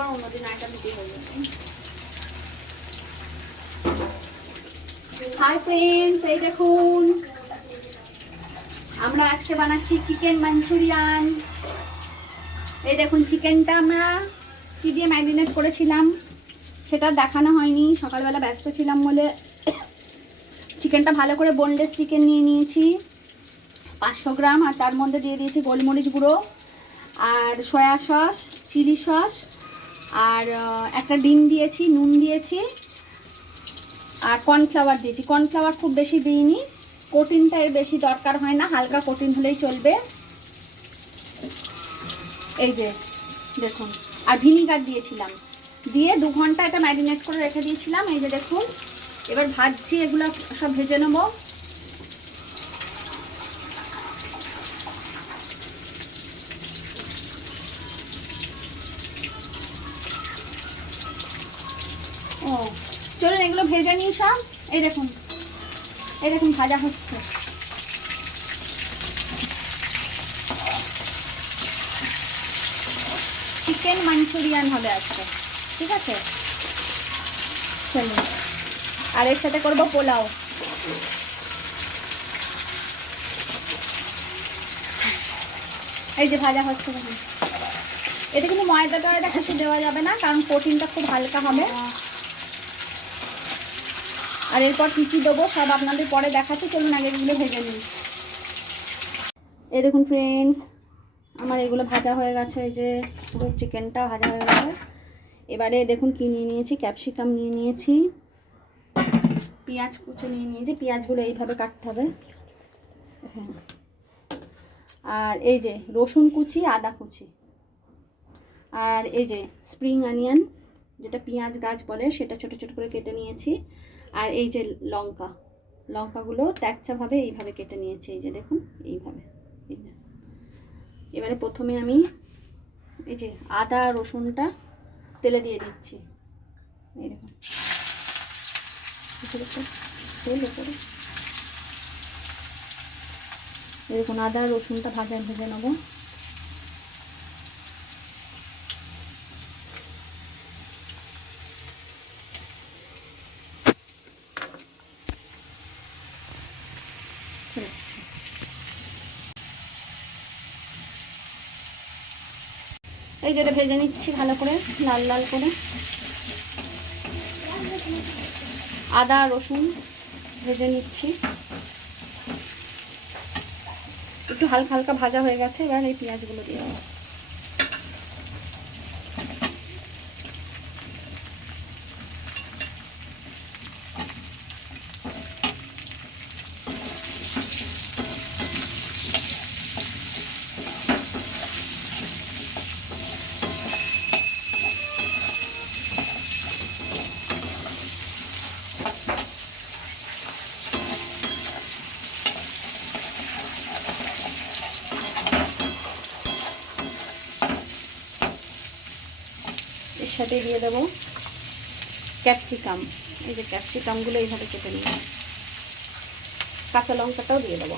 আবার অন্যদিন ভিডিও হয়ে যাবে হাই ফ্রেন্ডস এই দেখুন। আমরা আজকে বানাচ্ছি চিকেন মাঞ্চুরিয়ান এই দেখুন চিকেনটা আমরা কি দিয়ে ম্যারিনেট করেছিলাম, সেটা দেখানো হয়নি। সকালবেলা ব্যস্ত ছিলাম বলে চিকেনটা ভালো করে বোনলেস চিকেন নিয়ে নিয়েছি। পাঁচশো গ্রাম, আর তার মধ্যে দিয়ে দিয়েছি গোলমরিচ গুঁড়ো, আর সয়া সস চিলি সস আর একটা ডিম দিয়েছি, নুন দিয়েছি, আর কর্নফ্লাওয়ার দিয়েছি। কর্নফ্লাওয়ার খুব বেশি দিইনি। কঠিনটা এর বেশি দরকার হয় না, হালকা কঠিন হলেই চলবে। এই যে, দেখুন। আর ভিনিগার দিয়েছিলাম। দিয়ে দু ঘণ্টা এটা ম্যারিনেট করে রেখে দিয়েছিলাম, এই যে দেখুন। এবার ভাজছি, এগুলো সব ভেজে নেব। চলুন এগুলো ভেজে নিই সব। এই দেখুন এই দেখুন ভাজা হচ্ছে। চিকেন মাঞ্চুরিয়ান হবে আজকে, ঠিক আছে? চলুন। আর এর সাথে করব পোলাও। এই যে ভাজা হচ্ছে এতে কিন্তু ময়দা টয়দা কিছু দেওয়া যাবে না, কারণ প্রোটিনটা খুব হালকা হবে। আর এরপর কী কী দেবো সব আপনাদের পরে দেখাচ্ছি। চলুন আগে এগুলো ভেজে নিই। এই দেখুন ফ্রেন্ডস আমার এগুলো ভাজা হয়ে গেছে। এই যে পুরো চিকেনটা ভাজা হয়ে গেছে। এবারে দেখুন কি নিয়ে নিয়েছি ক্যাপসিকাম নিয়ে নিয়েছি, পেঁয়াজ কুচো নিয়ে নিয়েছি। পেঁয়াজগুলো এইভাবে কাটতে হবে। হ্যাঁ। আর এই যে রসুন কুচি, আদা কুচি। আর এই যে স্প্রিং অনিয়ন যেটা পেঁয়াজ গাছ বলে, সেটা ছোট ছোট করে কেটে নিয়েছি। আর এই যে লঙ্কা, লঙ্কাগুলো ত্যাকচাভাবে এইভাবে কেটে নিয়েছি, এই যে দেখুন, এইভাবে এবারে প্রথমে আমি এই যে আদা, রসুনটা তেলে দিয়ে দিচ্ছি। এই দেখুন। দেখুন, আদা, রসুনটা ভাজা, ভেজে নেব। এই যেটা ভেজে নিচ্ছি ভালো করে, লাল লাল করে। আদা, রসুন ভেজে নিচ্ছি। একটু হালকা হালকা ভাজা হয়ে গেছে, এবার এই পেঁয়াজগুলো দিয়ে দেবো। সাথে দিয়ে দেব। ক্যাপসিকাম। এই যে ক্যাপসিকামগুলো এইভাবে কেটে নিয়ে কাঁচা লঙ্কাটাও দিয়ে দেবো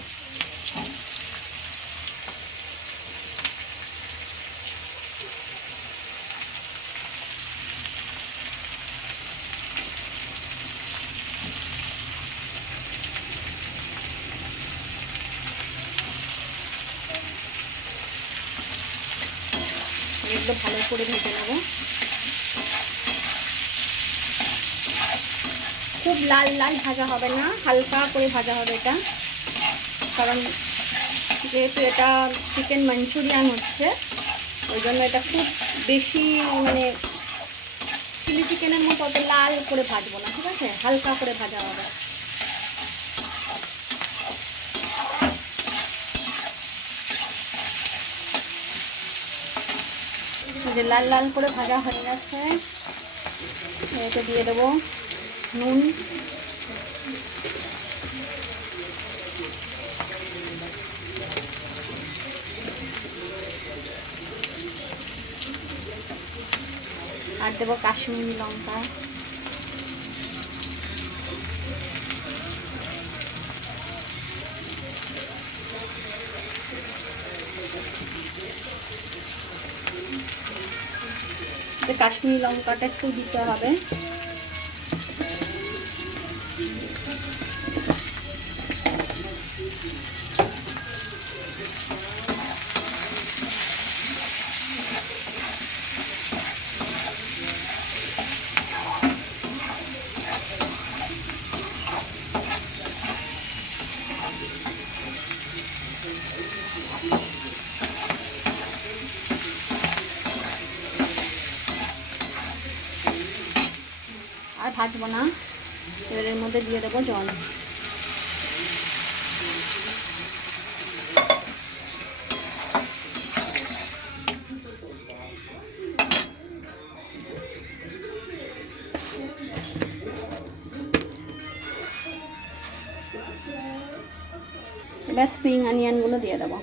এগুলো ভালো করে ভেজে নেব খুব লাল লাল ভাজা হবে না, হালকা করে ভাজা হবে এটা। কারণ যেহেতু এটা চিকেন মাঞ্চুরিয়ান হচ্ছে, ওই জন্য এটা খুব বেশি মানে চিলি চিকেনের মতো অত লাল করে ভাজবো না, ঠিক আছে? হালকা করে ভাজা হবে। যে লাল লাল করে ভাজা হয়ে গেছে এটা দিয়ে দেবো। নুন আর দেবো কাশ্মীরি লঙ্কা। কাশ্মীরি লঙ্কাটা একটু দিতে হবে। ভাজবো না। এবার এর মধ্যে দিয়ে দেবো জল। এবার স্প্রিং অনিয়নগুলো দিয়ে দেবো।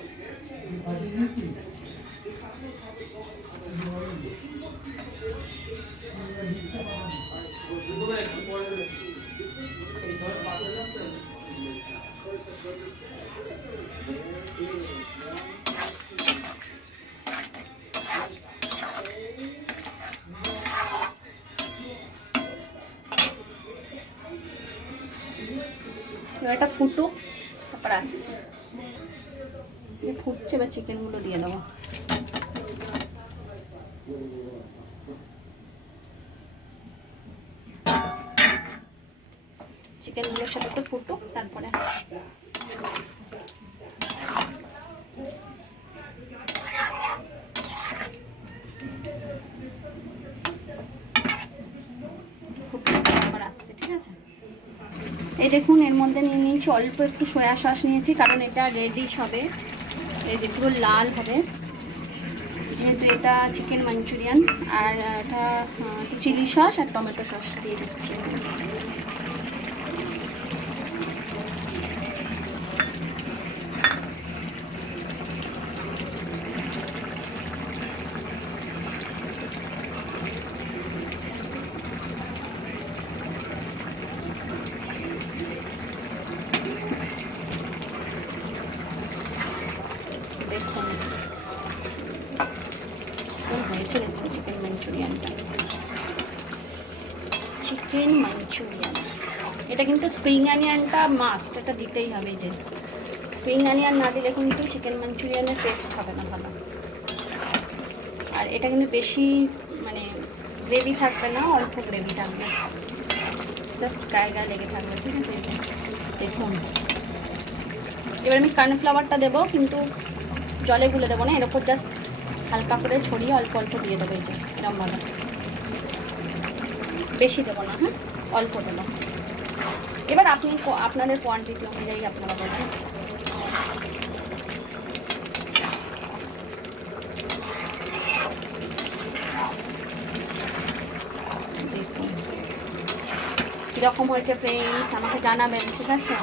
এটা ফুটুক তারপর আসছে। ফুটছে বা চিকেনগুলো দিয়ে দেবো। চিকেনগুলোর সাথে একটু ফুটুক তারপরে ফুটুক আসছে, ঠিক আছে? এই দেখুন, এর মধ্যে নিয়ে নিয়েছি, অল্প একটু সয়া সস নিয়েছি, কারণ এটা রেডিশ হবে। এই যে পুরো লাল হবে। যেহেতু এটা চিকেন মাঞ্চুরিয়ান আর এটা চিলি সস আর টমেটো সস দিয়ে দিচ্ছি দেখুন কেমন হয়েছে দেখুন চিকেন মাঞ্চুরিয়ানটা চিকেন মাঞ্চুরিয়ান এটা কিন্তু স্প্রিং অনিয়নটা মাস্ট এটা দিতেই হবে যে। স্প্রিং অনিয়ন না দিলে কিন্তু চিকেন মাঞ্চুরিয়ানের টেস্ট হবে না ভালো। আর এটা কিন্তু বেশি মানে গ্রেভি থাকবে না, অল্প গ্রেভি থাকবে। জাস্ট গায়ে গায়ে লেগে থাকবে, ঠিক আছে? দেখুন। এবার আমি কর্নফ্লাওয়ারটা দেবো, কিন্তু জলে গুলে দেবো না, এর জাস্ট হালকা করে ছড়িয়ে অল্প অল্প দিয়ে দেবো, এই যে, এরম ভালো বেশি দেবো না হ্যাঁ? অল্প দেবো এবার আপনি আপনাদের কোয়ান্টিটি অনুযায়ী আপনারা বলবেন কীরকম হয়েছে ফ্রেন্ডস আমাকে জানাবেন, ঠিক আছে?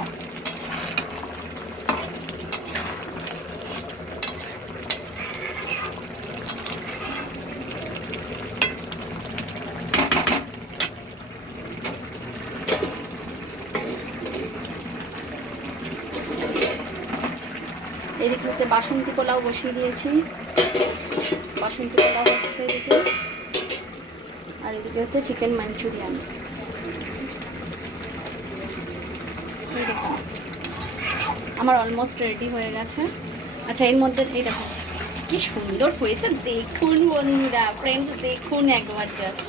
এদিকে হচ্ছে বাসন্তী পোলাও বসিয়ে দিয়েছি। বাসন্তী পোলাও হচ্ছে এদিকে। আর এদিকে হচ্ছে চিকেন মাঞ্চুরিয়ান। আমার অলমোস্ট রেডি হয়ে গেছে। আচ্ছা এর মধ্যে, এই দেখো কি সুন্দর হয়েছে। দেখুন বন্ধুরা ফ্রেন্ডস দেখুন একবার just।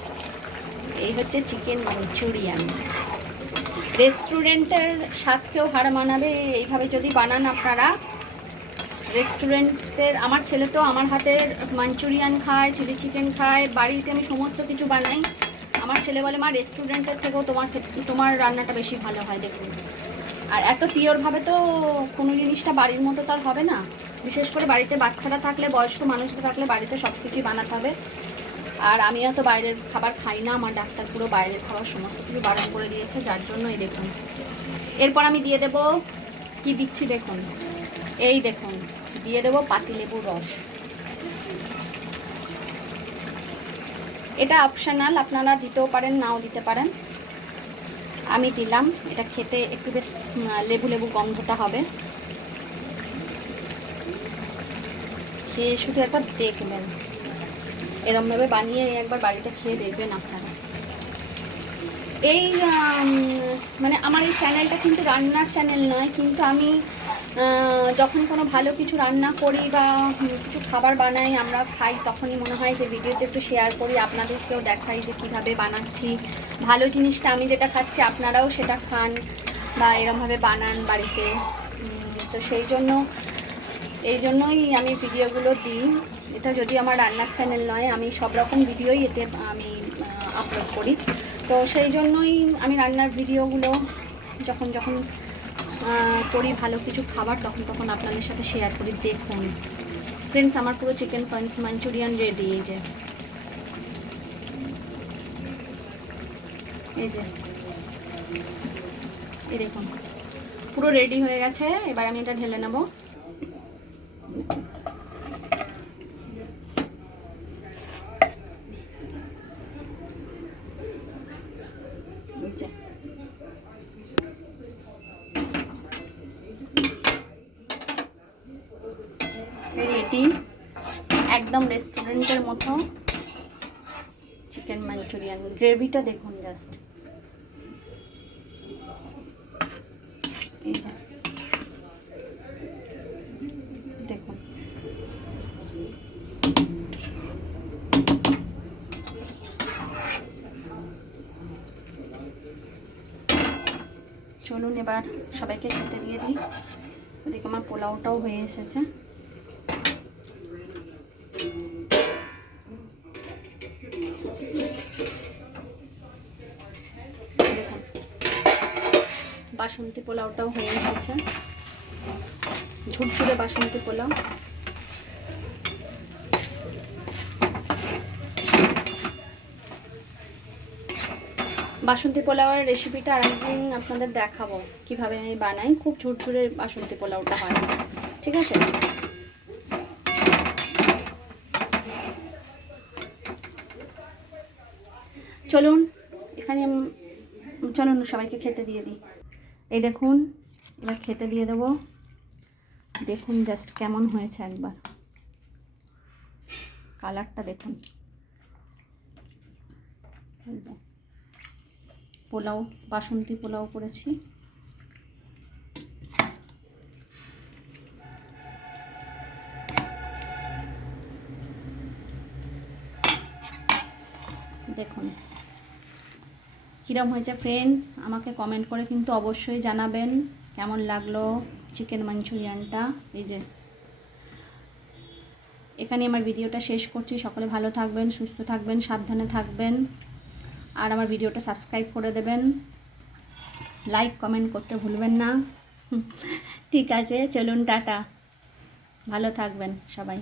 এই হচ্ছে চিকেন মাঞ্চুরিয়ান রেস্টুরেন্টের স্বাদকেও হার মানাবে? এইভাবে যদি বানান আপনারা রেস্টুরেন্টের আমার ছেলে তো আমার হাতের মাঞ্চুরিয়ান খায় চিলি চিকেন খায়, বাড়িতে আমি সমস্ত কিছু বানাই। আমার ছেলে বলে, মা রেস্টুরেন্টের থেকেও তোমার ক্ষেত্রে- তোমার রান্নাটা বেশি ভালো হয়, দেখুন। আর এত পিওরভাবে তো কোনো জিনিসটা বাড়ির মতো তো আর হবে না। বিশেষ করে বাড়িতে বাচ্চারা থাকলে, বয়স্ক মানুষরা থাকলে বাড়িতে সব কিছুই বানাতে হবে। আর আমিও তো বাইরের খাবার খাই না, আমার ডাক্তার পুরো বাইরের খাবার সমস্ত কিছু বারণ করে দিয়েছে, যার জন্য এই দেখুন। এরপর আমি দিয়ে দেব কি দিচ্ছি, দেখুন। এই দেখুন। দিয়ে দেব পাতিলেবুর রস। এটা অপশনাল আপনারা দিতেও পারেন, নাও দিতে পারেন। আমি দিলাম, এটা খেতে একটু বেশ লেবু লেবু গন্ধটা হবে। খেয়ে শুধু একবার দেখবেন। এরমভাবে বানিয়ে একবার বাড়িতে খেয়ে দেখবেন আপনারা। এই মানে আমার এই চ্যানেলটা কিন্তু রান্নার চ্যানেল নয়, কিন্তু আমি আহ, যখন কোনো ভালো কিছু রান্না করি বা কিছু খাবার বানাই আমরা খাই তখনই মনে হয় যে ভিডিওতে একটু শেয়ার করি আপনাদেরকেও দেখাই যে কীভাবে বানাচ্ছি। ভালো জিনিসটা আমি যেটা খাচ্ছি আপনারাও সেটা খান বা এরমভাবে বানান বাড়িতে। তো সেই জন্য এই জন্যই আমি ভিডিওগুলো দিই। এটা যদি আমার রান্নার চ্যানেল নয় আমি সব রকম ভিডিওই এতে আমি আপলোড করি। তো সেই জন্যই আমি রান্নার ভিডিওগুলো যখন যখন করি ভালো কিছু খাবার, তখন তখন আপনাদের সাথে শেয়ার করি, দেখুন। ফ্রেন্ডস আমার পুরো চিকেন মাঞ্চুরিয়ান রেডি এই যে। এই যে। এই দেখুন। পুরো রেডি হয়ে গেছে, এবার আমি এটা ঢেলে নেব। রেডি একদম রেস্টুরেন্টের মতো। চিকেন মাঞ্চুরিয়ান গ্রেভিটা দেখুন জাস্ট দেখুন। চলুন এবার সবাইকে খেতে দিয়ে দিই। ওদিকে আমার পোলাওটাও হয়ে এসেছে। বাসন্তী পোলাওটাও হয়ে এসেছে। ঝুরঝুরে বাসন্তী পোলাও। বাসন্তী পোলাওয়ের রেসিপিটা আরেকদিন আপনাদের দেখাবো, কীভাবে আমি বানাই। খুব ঝুরঝুরে বাসন্তী পোলাওটা হয়। ঠিক আছে? চলুন, এখানে চলুন, সবাইকে খেতে দিয়ে দিই। এই দেখুন, এবার খেতে দিয়ে দেবো। দেখুন জাস্ট কেমন হয়েছে একবার। কালারটা দেখুন। পোলাও, বাসন্তী পোলাও করেছি। দেখুন। কীরকম হয়েছে ফ্রেন্ডস আমাকে কমেন্ট করে কিন্তু অবশ্যই জানাবেন। কেমন লাগল চিকেন মাঞ্চুরিয়ানটা এই যে। এখানে আমার ভিডিওটা শেষ করছি। সকলে ভালো থাকবেন, সুস্থ থাকবেন, সাবধানে থাকবেন। আর আমার ভিডিওটা সাবস্ক্রাইব করে দেবেন। লাইক কমেন্ট করতে ভুলবেন না। ঠিক আছে, চলুন, টাটা। ভালো থাকবেন সবাই।